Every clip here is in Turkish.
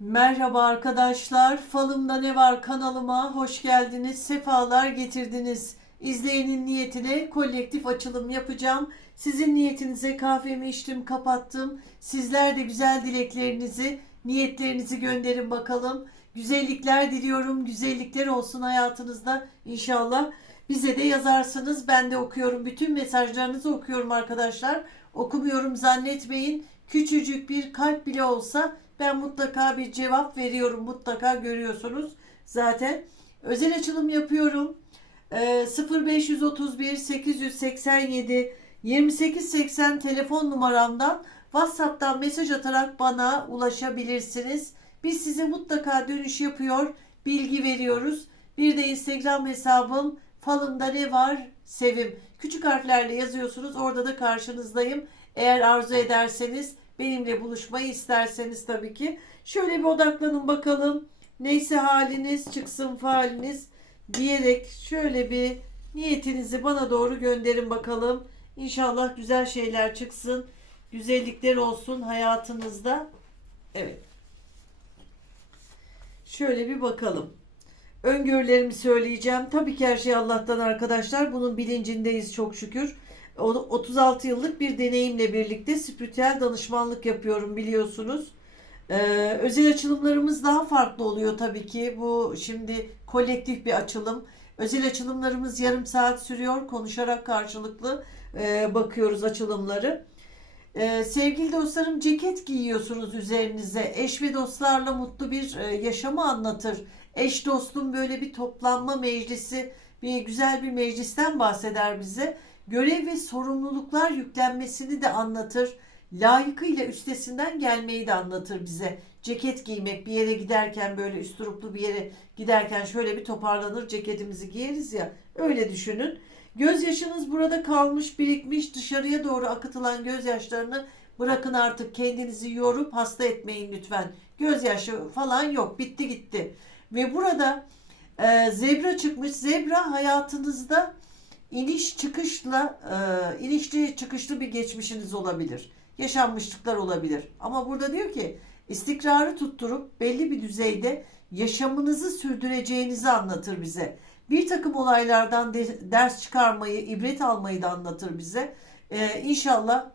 Merhaba arkadaşlar. Falımda ne var kanalıma hoş geldiniz. Sefalar getirdiniz. İzleyenin niyetine kolektif açılım yapacağım. Sizin niyetinize kahvemi içtim, kapattım. Sizler de güzel dileklerinizi, niyetlerinizi gönderin bakalım. Güzellikler diliyorum. Güzellikler olsun hayatınızda inşallah. Bize de yazarsınız. Ben de okuyorum. Bütün mesajlarınızı okuyorum arkadaşlar. Okumuyorum zannetmeyin. Küçücük bir kalp bile olsa ben mutlaka bir cevap veriyorum. Mutlaka görüyorsunuz. Zaten özel açılım yapıyorum. Ee, 0531 887 2880 telefon numaramdan WhatsApp'tan mesaj atarak bana ulaşabilirsiniz. Biz size mutlaka dönüş yapıyor, bilgi veriyoruz. Bir de Instagram hesabım falımda ne var sevim. Küçük harflerle yazıyorsunuz. Orada da karşınızdayım. Eğer arzu ederseniz benimle buluşmayı isterseniz tabii ki. Şöyle bir odaklanın bakalım. Neyse haliniz çıksın faaliniz diyerek şöyle bir niyetinizi bana doğru gönderin bakalım. İnşallah güzel şeyler çıksın. Güzellikler olsun hayatınızda. Evet. Şöyle bir bakalım. Öngörülerimi söyleyeceğim. Tabii ki her şey Allah'tan arkadaşlar. Bunun bilincindeyiz çok şükür. O- 36 yıllık bir deneyimle birlikte spiritüel danışmanlık yapıyorum biliyorsunuz. Ee, özel açılımlarımız daha farklı oluyor tabii ki. Bu şimdi kolektif bir açılım. Özel açılımlarımız yarım saat sürüyor. Konuşarak karşılıklı e, bakıyoruz açılımları. Ee, sevgili dostlarım ceket giyiyorsunuz üzerinize. Eş ve dostlarla mutlu bir e, yaşamı anlatır. Eş dostun böyle bir toplanma meclisi, bir güzel bir meclisten bahseder bize. Görev ve sorumluluklar yüklenmesini de anlatır. Layıkıyla üstesinden gelmeyi de anlatır bize. Ceket giymek bir yere giderken böyle üsturuplu bir yere giderken şöyle bir toparlanır ceketimizi giyeriz ya öyle düşünün. Gözyaşınız burada kalmış, birikmiş, dışarıya doğru akıtılan gözyaşlarını bırakın artık kendinizi yorup hasta etmeyin lütfen. Gözyaşı falan yok, bitti gitti. Ve burada e, zebra çıkmış. Zebra hayatınızda iniş çıkışla, e, inişli çıkışlı bir geçmişiniz olabilir. Yaşanmışlıklar olabilir. Ama burada diyor ki istikrarı tutturup belli bir düzeyde yaşamınızı sürdüreceğinizi anlatır bize bir takım olaylardan de- ders çıkarmayı, ibret almayı da anlatır bize. Ee, inşallah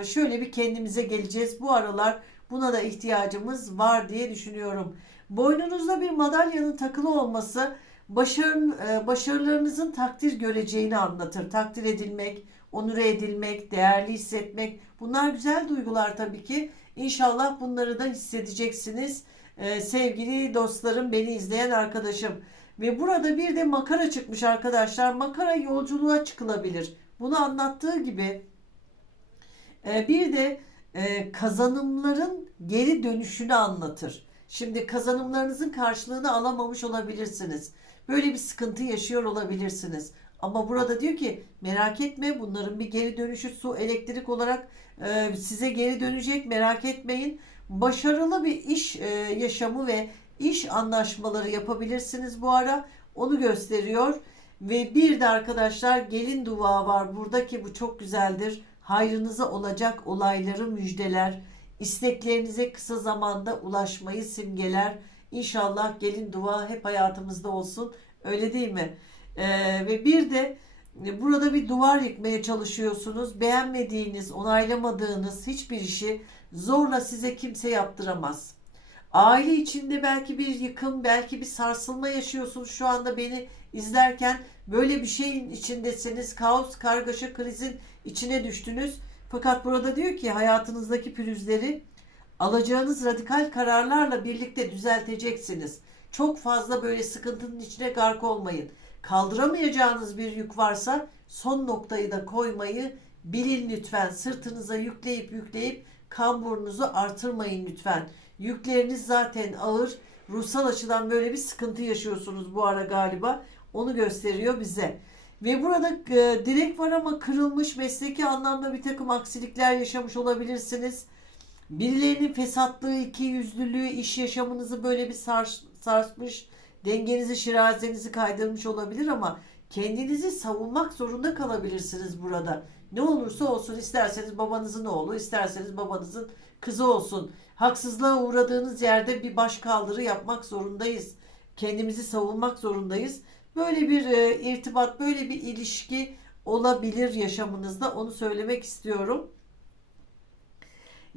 e, şöyle bir kendimize geleceğiz. Bu aralar buna da ihtiyacımız var diye düşünüyorum. Boynunuzda bir madalyanın takılı olması başarın, e, başarılarınızın takdir göreceğini anlatır. Takdir edilmek, onure edilmek, değerli hissetmek bunlar güzel duygular tabii ki. İnşallah bunları da hissedeceksiniz. Ee, sevgili dostlarım, beni izleyen arkadaşım. Ve burada bir de makara çıkmış arkadaşlar. Makara yolculuğa çıkılabilir. Bunu anlattığı gibi e, bir de e, kazanımların geri dönüşünü anlatır. Şimdi kazanımlarınızın karşılığını alamamış olabilirsiniz. Böyle bir sıkıntı yaşıyor olabilirsiniz. Ama burada diyor ki merak etme bunların bir geri dönüşü su elektrik olarak e, size geri dönecek merak etmeyin. Başarılı bir iş e, yaşamı ve iş anlaşmaları yapabilirsiniz bu ara. Onu gösteriyor. Ve bir de arkadaşlar gelin dua var. Buradaki bu çok güzeldir. Hayrınıza olacak olayları müjdeler. isteklerinize kısa zamanda ulaşmayı simgeler. İnşallah gelin dua hep hayatımızda olsun. Öyle değil mi? Ee, ve bir de burada bir duvar yıkmaya çalışıyorsunuz. Beğenmediğiniz, onaylamadığınız hiçbir işi zorla size kimse yaptıramaz. Aile içinde belki bir yıkım, belki bir sarsılma yaşıyorsunuz şu anda beni izlerken. Böyle bir şeyin içindesiniz. Kaos, kargaşa, krizin içine düştünüz. Fakat burada diyor ki hayatınızdaki pürüzleri alacağınız radikal kararlarla birlikte düzelteceksiniz. Çok fazla böyle sıkıntının içine gark olmayın. Kaldıramayacağınız bir yük varsa son noktayı da koymayı bilin lütfen. Sırtınıza yükleyip yükleyip kamburunuzu artırmayın lütfen. Yükleriniz zaten ağır. Ruhsal açıdan böyle bir sıkıntı yaşıyorsunuz bu ara galiba. Onu gösteriyor bize. Ve burada e, direk var ama kırılmış mesleki anlamda bir takım aksilikler yaşamış olabilirsiniz. Birilerinin fesatlığı, iki yüzlülüğü, iş yaşamınızı böyle bir sars, sarsmış, dengenizi, şirazenizi kaydırmış olabilir ama kendinizi savunmak zorunda kalabilirsiniz burada. Ne olursa olsun isterseniz babanızın oğlu, isterseniz babanızın kızı olsun. haksızlığa uğradığınız yerde bir baş kaldırı yapmak zorundayız. Kendimizi savunmak zorundayız. Böyle bir e, irtibat, böyle bir ilişki olabilir yaşamınızda. Onu söylemek istiyorum.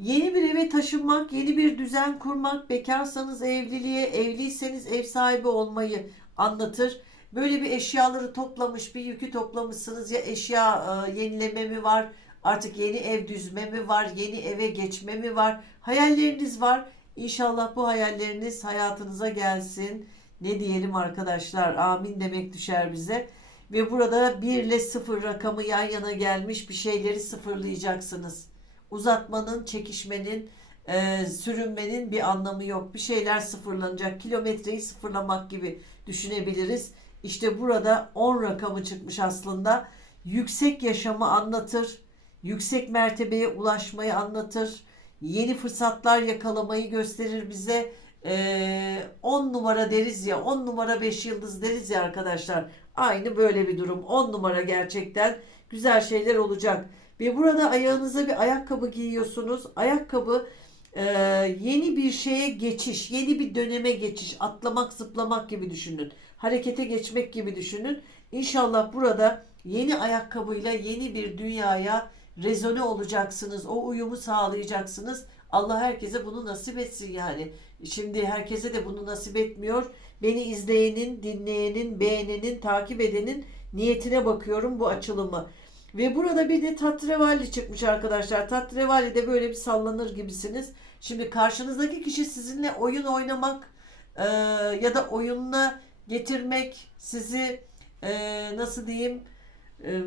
Yeni bir eve taşınmak, yeni bir düzen kurmak, bekarsanız evliliğe, evliyseniz ev sahibi olmayı anlatır. Böyle bir eşyaları toplamış, bir yükü toplamışsınız ya eşya e, yenileme mi var, artık yeni ev düzme mi var, yeni eve geçme mi var, hayalleriniz var. İnşallah bu hayalleriniz hayatınıza gelsin. Ne diyelim arkadaşlar, amin demek düşer bize. Ve burada 1 ile 0 rakamı yan yana gelmiş bir şeyleri sıfırlayacaksınız uzatmanın, çekişmenin, e, sürünmenin bir anlamı yok. Bir şeyler sıfırlanacak. Kilometreyi sıfırlamak gibi düşünebiliriz. İşte burada 10 rakamı çıkmış aslında. Yüksek yaşamı anlatır. Yüksek mertebeye ulaşmayı anlatır. Yeni fırsatlar yakalamayı gösterir bize. 10 numara deriz ya 10 numara 5 yıldız deriz ya arkadaşlar. Aynı böyle bir durum. 10 numara gerçekten güzel şeyler olacak. Ve burada ayağınıza bir ayakkabı giyiyorsunuz. Ayakkabı e, yeni bir şeye geçiş, yeni bir döneme geçiş, atlamak, zıplamak gibi düşünün. Harekete geçmek gibi düşünün. İnşallah burada yeni ayakkabıyla yeni bir dünyaya rezone olacaksınız. O uyumu sağlayacaksınız. Allah herkese bunu nasip etsin yani. Şimdi herkese de bunu nasip etmiyor. Beni izleyenin, dinleyenin, beğenenin, takip edenin niyetine bakıyorum bu açılımı. Ve burada bir de tatrevali çıkmış arkadaşlar. Tatrevali de böyle bir sallanır gibisiniz. Şimdi karşınızdaki kişi sizinle oyun oynamak e, ya da oyununa getirmek, sizi e, nasıl diyeyim e,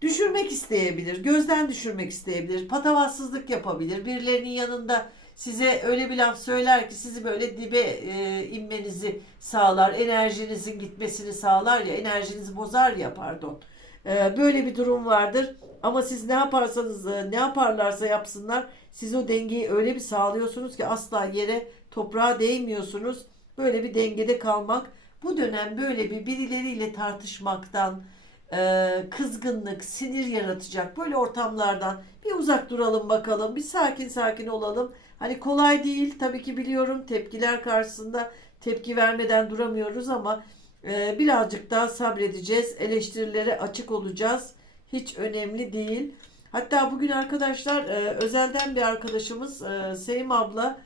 düşürmek isteyebilir. Gözden düşürmek isteyebilir. Patavatsızlık yapabilir. Birilerinin yanında size öyle bir laf söyler ki sizi böyle dibe e, inmenizi sağlar. Enerjinizin gitmesini sağlar ya. Enerjinizi bozar ya pardon. Ee, böyle bir durum vardır. Ama siz ne yaparsanız e, ne yaparlarsa yapsınlar siz o dengeyi öyle bir sağlıyorsunuz ki asla yere toprağa değmiyorsunuz. Böyle bir dengede kalmak. Bu dönem böyle bir birileriyle tartışmaktan, e, kızgınlık, sinir yaratacak böyle ortamlardan bir uzak duralım bakalım. Bir sakin sakin olalım. Hani kolay değil tabii ki biliyorum tepkiler karşısında tepki vermeden duramıyoruz ama ee, birazcık daha sabredeceğiz. Eleştirilere açık olacağız. Hiç önemli değil. Hatta bugün arkadaşlar e, özelden bir arkadaşımız e, abla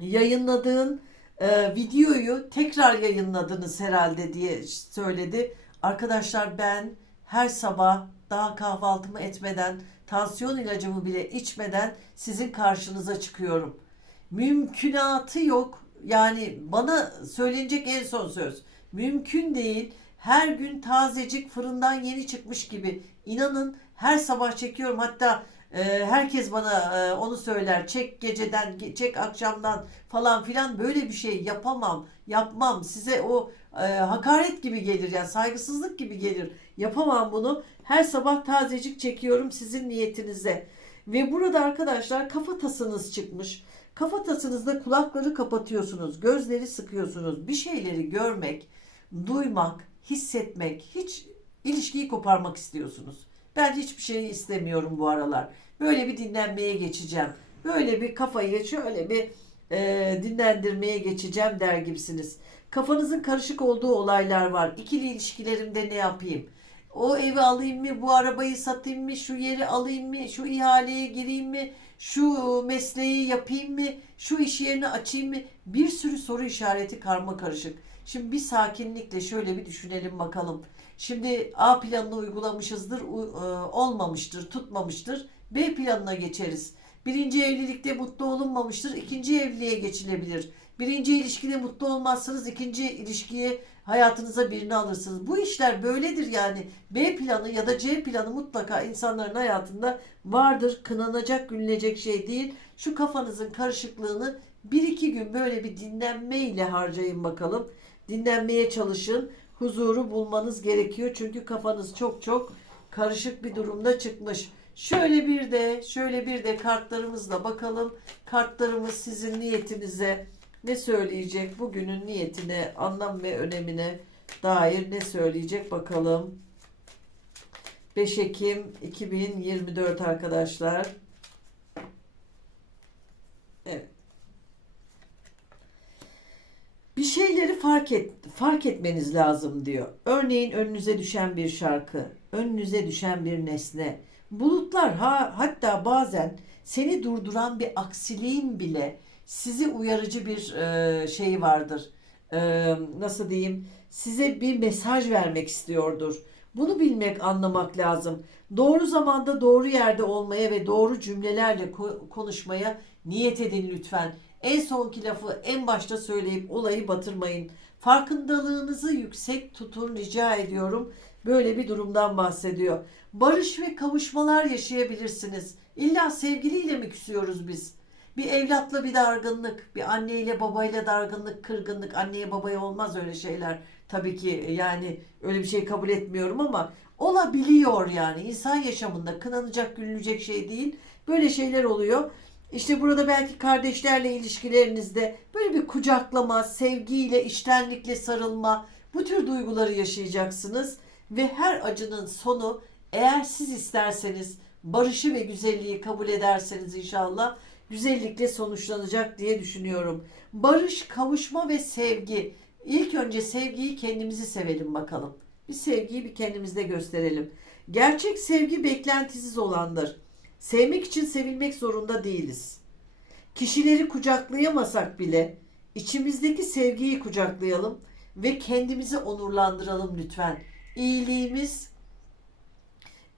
yayınladığın e, videoyu tekrar yayınladınız herhalde diye söyledi. Arkadaşlar ben her sabah daha kahvaltımı etmeden, tansiyon ilacımı bile içmeden sizin karşınıza çıkıyorum. Mümkünatı yok. Yani bana söylenecek en son söz. Mümkün değil. Her gün tazecik fırından yeni çıkmış gibi. İnanın her sabah çekiyorum. Hatta e, herkes bana e, onu söyler. Çek geceden, çek akşamdan falan filan böyle bir şey yapamam. Yapmam. Size o e, hakaret gibi gelir yani saygısızlık gibi gelir. Yapamam bunu. Her sabah tazecik çekiyorum sizin niyetinize. Ve burada arkadaşlar kafatasınız çıkmış. Kafatasınızda kulakları kapatıyorsunuz, gözleri sıkıyorsunuz. Bir şeyleri görmek, duymak, hissetmek, hiç ilişkiyi koparmak istiyorsunuz. Ben hiçbir şey istemiyorum bu aralar. Böyle bir dinlenmeye geçeceğim. Böyle bir kafayı şöyle bir e, dinlendirmeye geçeceğim der gibisiniz. Kafanızın karışık olduğu olaylar var. İkili ilişkilerimde ne yapayım? O evi alayım mı? Bu arabayı satayım mı? Şu yeri alayım mı? Şu ihaleye gireyim mi? Şu mesleği yapayım mı? Şu iş yerini açayım mı? Bir sürü soru işareti karma karışık. Şimdi bir sakinlikle şöyle bir düşünelim bakalım. Şimdi A planını uygulamışızdır, e, olmamıştır, tutmamıştır. B planına geçeriz. Birinci evlilikte mutlu olunmamıştır, ikinci evliliğe geçilebilir. Birinci ilişkide mutlu olmazsınız, ikinci ilişkiye hayatınıza birini alırsınız. Bu işler böyledir yani. B planı ya da C planı mutlaka insanların hayatında vardır. Kınanacak, gülünecek şey değil. Şu kafanızın karışıklığını bir iki gün böyle bir dinlenmeyle harcayın bakalım dinlenmeye çalışın. Huzuru bulmanız gerekiyor. Çünkü kafanız çok çok karışık bir durumda çıkmış. Şöyle bir de şöyle bir de kartlarımızla bakalım. Kartlarımız sizin niyetinize ne söyleyecek bugünün niyetine, anlam ve önemine dair ne söyleyecek bakalım. 5 Ekim 2024 arkadaşlar. Evet. Bir şeyleri fark et fark etmeniz lazım diyor. Örneğin önünüze düşen bir şarkı, önünüze düşen bir nesne, bulutlar ha hatta bazen seni durduran bir aksiliğin bile sizi uyarıcı bir e, şey vardır. E, nasıl diyeyim? Size bir mesaj vermek istiyordur. Bunu bilmek, anlamak lazım. Doğru zamanda doğru yerde olmaya ve doğru cümlelerle ko- konuşmaya niyet edin lütfen. En sonki lafı en başta söyleyip olayı batırmayın. Farkındalığınızı yüksek tutun rica ediyorum. Böyle bir durumdan bahsediyor. Barış ve kavuşmalar yaşayabilirsiniz. İlla sevgiliyle mi küsüyoruz biz? Bir evlatla bir dargınlık, bir anneyle babayla dargınlık, kırgınlık. Anneye babaya olmaz öyle şeyler. Tabii ki yani öyle bir şey kabul etmiyorum ama olabiliyor yani. İnsan yaşamında kınanacak, gülünecek şey değil. Böyle şeyler oluyor. İşte burada belki kardeşlerle ilişkilerinizde böyle bir kucaklama, sevgiyle, içtenlikle sarılma bu tür duyguları yaşayacaksınız ve her acının sonu eğer siz isterseniz barışı ve güzelliği kabul ederseniz inşallah güzellikle sonuçlanacak diye düşünüyorum. Barış, kavuşma ve sevgi. İlk önce sevgiyi kendimizi sevelim bakalım. Bir sevgiyi bir kendimizde gösterelim. Gerçek sevgi beklentisiz olandır. Sevmek için sevilmek zorunda değiliz. Kişileri kucaklayamasak bile içimizdeki sevgiyi kucaklayalım ve kendimizi onurlandıralım lütfen. İyiliğimiz,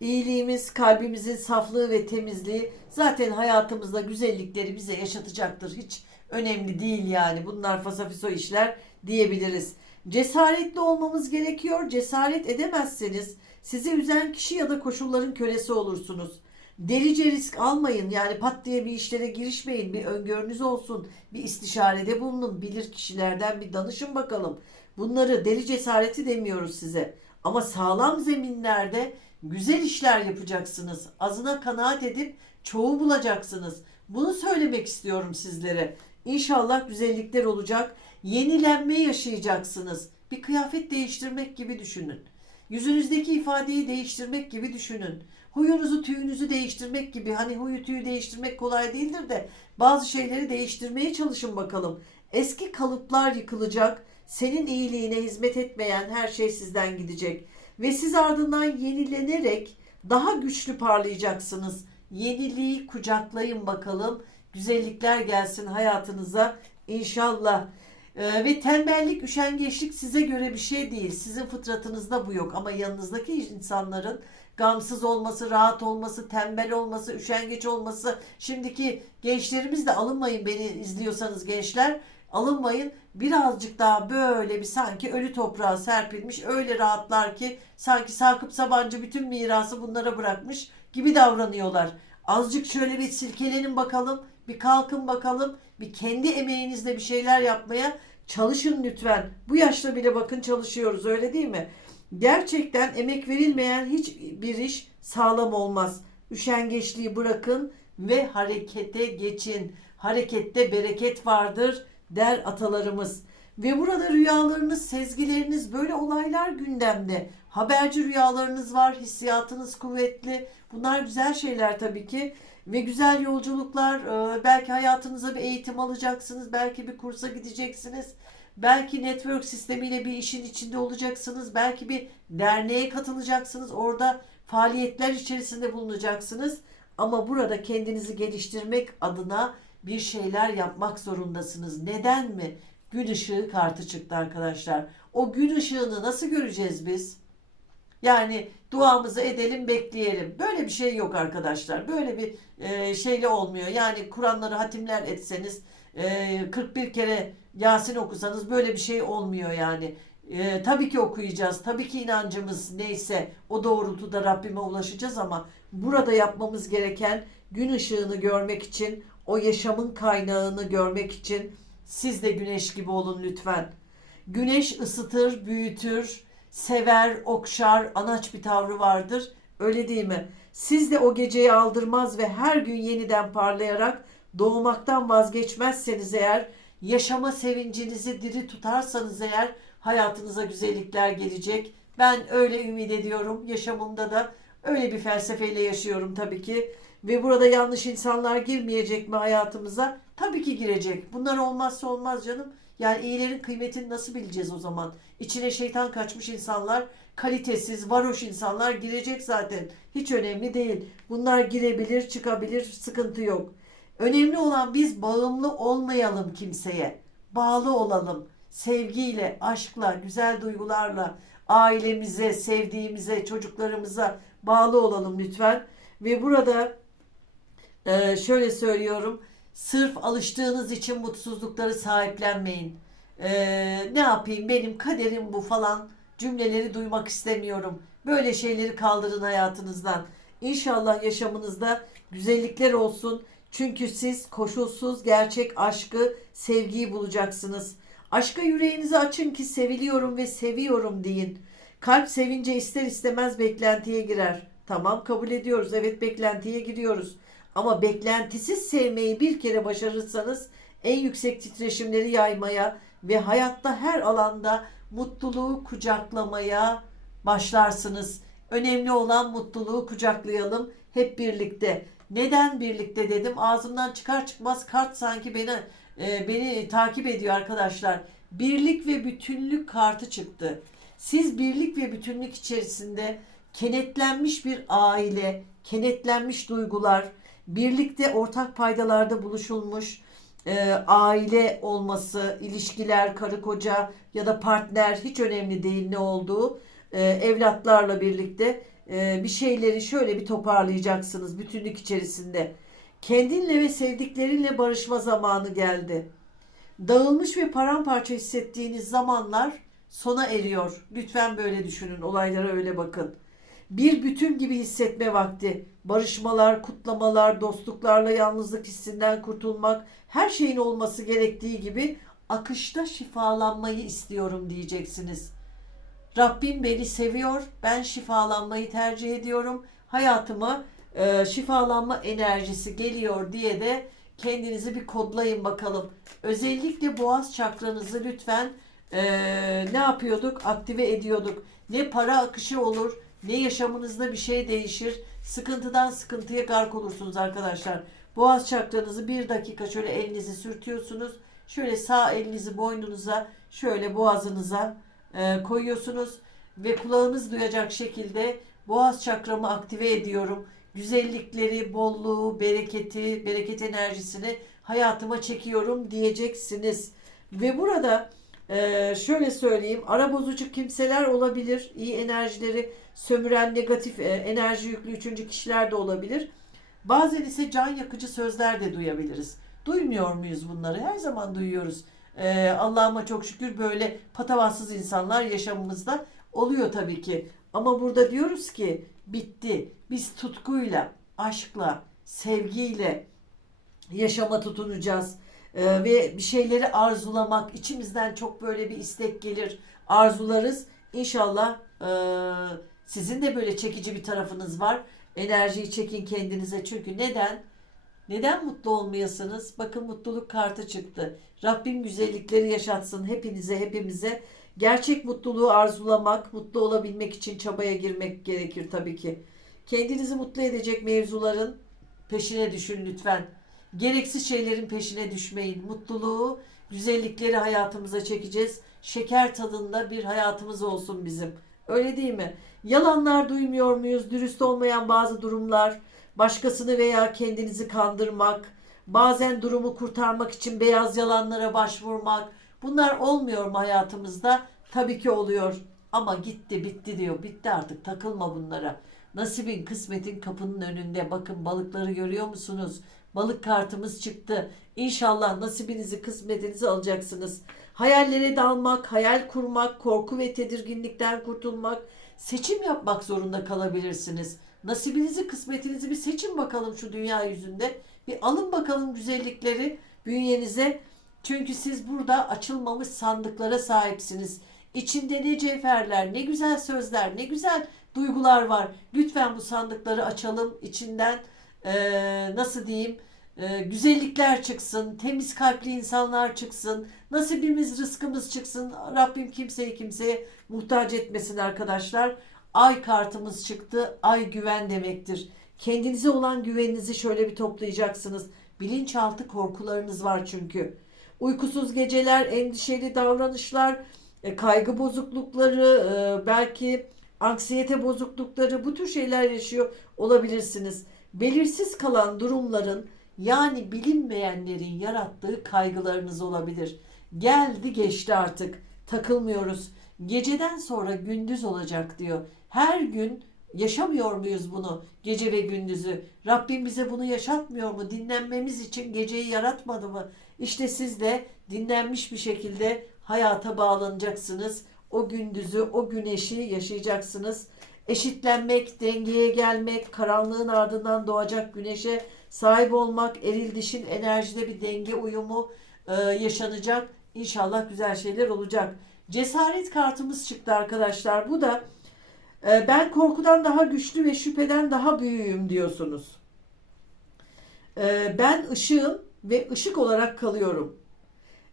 iyiliğimiz, kalbimizin saflığı ve temizliği zaten hayatımızda güzellikleri bize yaşatacaktır. Hiç önemli değil yani. Bunlar fasafiso işler diyebiliriz. Cesaretli olmamız gerekiyor. Cesaret edemezseniz sizi üzen kişi ya da koşulların kölesi olursunuz. Delice risk almayın. Yani pat diye bir işlere girişmeyin. Bir öngörünüz olsun. Bir istişarede bulunun. Bilir kişilerden bir danışın bakalım. Bunları deli cesareti demiyoruz size. Ama sağlam zeminlerde güzel işler yapacaksınız. Azına kanaat edip çoğu bulacaksınız. Bunu söylemek istiyorum sizlere. İnşallah güzellikler olacak. Yenilenme yaşayacaksınız. Bir kıyafet değiştirmek gibi düşünün. Yüzünüzdeki ifadeyi değiştirmek gibi düşünün. Huyunuzu tüyünüzü değiştirmek gibi hani huyu tüyü değiştirmek kolay değildir de bazı şeyleri değiştirmeye çalışın bakalım. Eski kalıplar yıkılacak. Senin iyiliğine hizmet etmeyen her şey sizden gidecek. Ve siz ardından yenilenerek daha güçlü parlayacaksınız. Yeniliği kucaklayın bakalım. Güzellikler gelsin hayatınıza inşallah. Ee, ve tembellik, üşengeçlik size göre bir şey değil. Sizin fıtratınızda bu yok. Ama yanınızdaki insanların gamsız olması, rahat olması, tembel olması, üşengeç olması. Şimdiki gençlerimiz de alınmayın beni izliyorsanız gençler. Alınmayın. Birazcık daha böyle bir sanki ölü toprağa serpilmiş. Öyle rahatlar ki sanki Sakıp Sabancı bütün mirası bunlara bırakmış gibi davranıyorlar. Azıcık şöyle bir silkelenin bakalım. Bir kalkın bakalım. Bir kendi emeğinizle bir şeyler yapmaya çalışın lütfen. Bu yaşta bile bakın çalışıyoruz öyle değil mi? Gerçekten emek verilmeyen hiçbir iş sağlam olmaz. Üşengeçliği bırakın ve harekete geçin. Harekette bereket vardır der atalarımız. Ve burada rüyalarınız, sezgileriniz, böyle olaylar gündemde. Haberci rüyalarınız var, hissiyatınız kuvvetli. Bunlar güzel şeyler tabii ki. Ve güzel yolculuklar, e, belki hayatınıza bir eğitim alacaksınız, belki bir kursa gideceksiniz. Belki network sistemiyle bir işin içinde olacaksınız. Belki bir derneğe katılacaksınız. Orada faaliyetler içerisinde bulunacaksınız. Ama burada kendinizi geliştirmek adına bir şeyler yapmak zorundasınız. Neden mi? Gün ışığı kartı çıktı arkadaşlar. O gün ışığını nasıl göreceğiz biz? Yani duamızı edelim bekleyelim. Böyle bir şey yok arkadaşlar. Böyle bir e, şeyle olmuyor. Yani Kur'anları hatimler etseniz e, 41 kere Yasin okusanız böyle bir şey olmuyor yani. E, tabii ki okuyacağız. Tabii ki inancımız neyse o doğrultuda Rabbime ulaşacağız ama burada yapmamız gereken gün ışığını görmek için, o yaşamın kaynağını görmek için siz de güneş gibi olun lütfen. Güneş ısıtır, büyütür, sever, okşar, anaç bir tavrı vardır. Öyle değil mi? Siz de o geceyi aldırmaz ve her gün yeniden parlayarak doğmaktan vazgeçmezseniz eğer, yaşama sevincinizi diri tutarsanız eğer hayatınıza güzellikler gelecek. Ben öyle ümit ediyorum. Yaşamımda da öyle bir felsefeyle yaşıyorum tabii ki. Ve burada yanlış insanlar girmeyecek mi hayatımıza? Tabii ki girecek. Bunlar olmazsa olmaz canım. Yani iyilerin kıymetini nasıl bileceğiz o zaman? İçine şeytan kaçmış insanlar, kalitesiz, varoş insanlar girecek zaten. Hiç önemli değil. Bunlar girebilir, çıkabilir, sıkıntı yok. Önemli olan biz bağımlı olmayalım kimseye. Bağlı olalım. Sevgiyle, aşkla, güzel duygularla ailemize, sevdiğimize, çocuklarımıza bağlı olalım lütfen. Ve burada e, şöyle söylüyorum. Sırf alıştığınız için mutsuzlukları sahiplenmeyin. E, ne yapayım benim kaderim bu falan cümleleri duymak istemiyorum. Böyle şeyleri kaldırın hayatınızdan. İnşallah yaşamınızda güzellikler olsun. Çünkü siz koşulsuz gerçek aşkı, sevgiyi bulacaksınız. Aşka yüreğinizi açın ki seviliyorum ve seviyorum deyin. Kalp sevince ister istemez beklentiye girer. Tamam kabul ediyoruz. Evet beklentiye giriyoruz. Ama beklentisiz sevmeyi bir kere başarırsanız en yüksek titreşimleri yaymaya ve hayatta her alanda mutluluğu kucaklamaya başlarsınız. Önemli olan mutluluğu kucaklayalım hep birlikte. Neden birlikte dedim? Ağzımdan çıkar çıkmaz kart sanki beni e, beni takip ediyor arkadaşlar. Birlik ve bütünlük kartı çıktı. Siz birlik ve bütünlük içerisinde kenetlenmiş bir aile, kenetlenmiş duygular, birlikte ortak paydalarda buluşulmuş e, aile olması, ilişkiler, karı koca ya da partner hiç önemli değil ne olduğu e, evlatlarla birlikte e, bir şeyleri şöyle bir toparlayacaksınız bütünlük içerisinde. Kendinle ve sevdiklerinle barışma zamanı geldi. Dağılmış ve paramparça hissettiğiniz zamanlar sona eriyor. Lütfen böyle düşünün, olaylara öyle bakın. Bir bütün gibi hissetme vakti. Barışmalar, kutlamalar, dostluklarla yalnızlık hissinden kurtulmak, her şeyin olması gerektiği gibi akışta şifalanmayı istiyorum diyeceksiniz. Rabbim beni seviyor, ben şifalanmayı tercih ediyorum. Hayatıma e, şifalanma enerjisi geliyor diye de kendinizi bir kodlayın bakalım. Özellikle boğaz çakranızı lütfen e, ne yapıyorduk? Aktive ediyorduk. Ne para akışı olur, ne yaşamınızda bir şey değişir. Sıkıntıdan sıkıntıya gark olursunuz arkadaşlar. Boğaz çakranızı bir dakika şöyle elinizi sürtüyorsunuz. Şöyle sağ elinizi boynunuza, şöyle boğazınıza e, koyuyorsunuz. Ve kulağınız duyacak şekilde boğaz çakramı aktive ediyorum. Güzellikleri, bolluğu, bereketi, bereket enerjisini hayatıma çekiyorum diyeceksiniz. Ve burada ee, şöyle söyleyeyim, ara bozucu kimseler olabilir, iyi enerjileri sömüren negatif e, enerji yüklü üçüncü kişiler de olabilir. Bazen ise can yakıcı sözler de duyabiliriz. Duymuyor muyuz bunları? Her zaman duyuyoruz. Ee, Allah'ıma çok şükür böyle patavatsız insanlar yaşamımızda oluyor tabii ki. Ama burada diyoruz ki bitti. Biz tutkuyla, aşkla, sevgiyle yaşama tutunacağız. Ee, ve bir şeyleri arzulamak içimizden çok böyle bir istek gelir arzularız. İnşallah e, sizin de böyle çekici bir tarafınız var. Enerjiyi çekin kendinize. Çünkü neden? Neden mutlu olmayasınız? Bakın mutluluk kartı çıktı. Rabbim güzellikleri yaşatsın hepinize hepimize. Gerçek mutluluğu arzulamak mutlu olabilmek için çabaya girmek gerekir tabii ki. Kendinizi mutlu edecek mevzuların peşine düşün lütfen Gereksiz şeylerin peşine düşmeyin. Mutluluğu, güzellikleri hayatımıza çekeceğiz. Şeker tadında bir hayatımız olsun bizim. Öyle değil mi? Yalanlar duymuyor muyuz? Dürüst olmayan bazı durumlar, başkasını veya kendinizi kandırmak, bazen durumu kurtarmak için beyaz yalanlara başvurmak. Bunlar olmuyor mu hayatımızda? Tabii ki oluyor. Ama gitti bitti diyor. Bitti artık takılma bunlara. Nasibin kısmetin kapının önünde. Bakın balıkları görüyor musunuz? Balık kartımız çıktı. İnşallah nasibinizi, kısmetinizi alacaksınız. Hayallere dalmak, hayal kurmak, korku ve tedirginlikten kurtulmak, seçim yapmak zorunda kalabilirsiniz. Nasibinizi, kısmetinizi bir seçin bakalım şu dünya yüzünde. Bir alın bakalım güzellikleri bünyenize. Çünkü siz burada açılmamış sandıklara sahipsiniz. İçinde ne cevherler, ne güzel sözler, ne güzel duygular var. Lütfen bu sandıkları açalım. İçinden e, nasıl diyeyim e, güzellikler çıksın, temiz kalpli insanlar çıksın, nasibimiz rızkımız çıksın. Rabbim kimseyi kimseye muhtaç etmesin arkadaşlar. Ay kartımız çıktı. Ay güven demektir. Kendinize olan güveninizi şöyle bir toplayacaksınız. Bilinçaltı korkularınız var çünkü. Uykusuz geceler, endişeli davranışlar, e, kaygı bozuklukları, e, belki anksiyete bozuklukları bu tür şeyler yaşıyor olabilirsiniz. Belirsiz kalan durumların yani bilinmeyenlerin yarattığı kaygılarınız olabilir. Geldi geçti artık. Takılmıyoruz. Geceden sonra gündüz olacak diyor. Her gün yaşamıyor muyuz bunu? Gece ve gündüzü. Rabbim bize bunu yaşatmıyor mu? Dinlenmemiz için geceyi yaratmadı mı? İşte siz de dinlenmiş bir şekilde hayata bağlanacaksınız. O gündüzü, o güneşi yaşayacaksınız. Eşitlenmek, dengeye gelmek, karanlığın ardından doğacak güneşe sahip olmak, eril dişin enerjide bir denge uyumu e, yaşanacak. İnşallah güzel şeyler olacak. Cesaret kartımız çıktı arkadaşlar. Bu da e, ben korkudan daha güçlü ve şüpheden daha büyüğüm diyorsunuz. E, ben ışığım ve ışık olarak kalıyorum.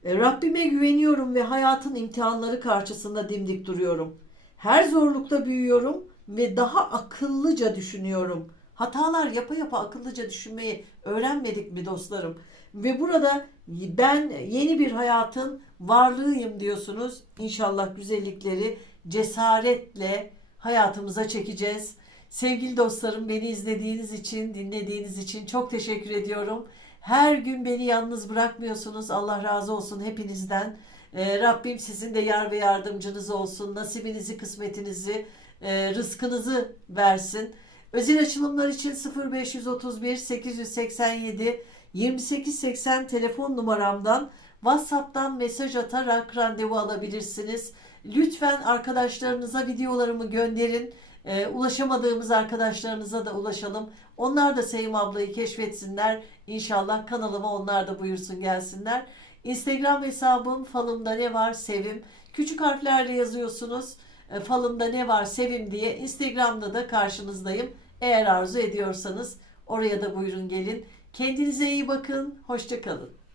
E, Rabbime güveniyorum ve hayatın imtihanları karşısında dimdik duruyorum. Her zorlukta büyüyorum ve daha akıllıca düşünüyorum. Hatalar yapa yapa akıllıca düşünmeyi öğrenmedik mi dostlarım? Ve burada ben yeni bir hayatın varlığıyım diyorsunuz. İnşallah güzellikleri cesaretle hayatımıza çekeceğiz. Sevgili dostlarım beni izlediğiniz için, dinlediğiniz için çok teşekkür ediyorum. Her gün beni yalnız bırakmıyorsunuz. Allah razı olsun hepinizden. Ee, Rabbim sizin de yar ve yardımcınız olsun. Nasibinizi, kısmetinizi, e, rızkınızı versin. Özel açılımlar için 0531 887 2880 telefon numaramdan WhatsApp'tan mesaj atarak randevu alabilirsiniz. Lütfen arkadaşlarınıza videolarımı gönderin. Ee, ulaşamadığımız arkadaşlarınıza da ulaşalım. Onlar da Sevim ablayı keşfetsinler. İnşallah kanalıma onlar da buyursun gelsinler. Instagram hesabım falımda ne var sevim. Küçük harflerle yazıyorsunuz. E, falımda ne var sevim diye. Instagram'da da karşınızdayım. Eğer arzu ediyorsanız oraya da buyurun gelin. Kendinize iyi bakın. Hoşçakalın.